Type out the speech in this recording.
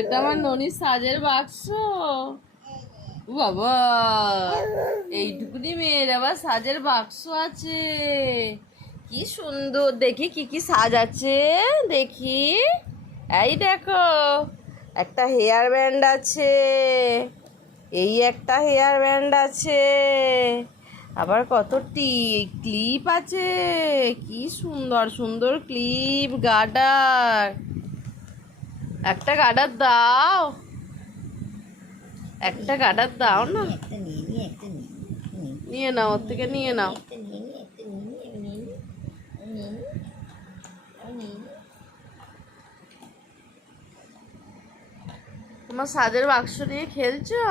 এটা আমার ননির সাজের বাক্স। বাবা, এইটুকুনি মেয়ের আবার সাজের বাক্স আছে। কি সুন্দর, দেখি কি কি সাজ আছে দেখি। এই দেখো, একটা হেয়ার ব্যান্ড আছে, এই একটা হেয়ার ব্যান্ড আছে, আবার কত ক্লিপ আছে। কি সুন্দর সুন্দর ক্লিপ, গার্ডার। একটা গার্ডার দাও, একটা গার্ডার দাও না। নিয়ে নাও, ওর থেকে নিয়ে নাও। তোমার সাজের বাক্স নিয়ে খেলছো?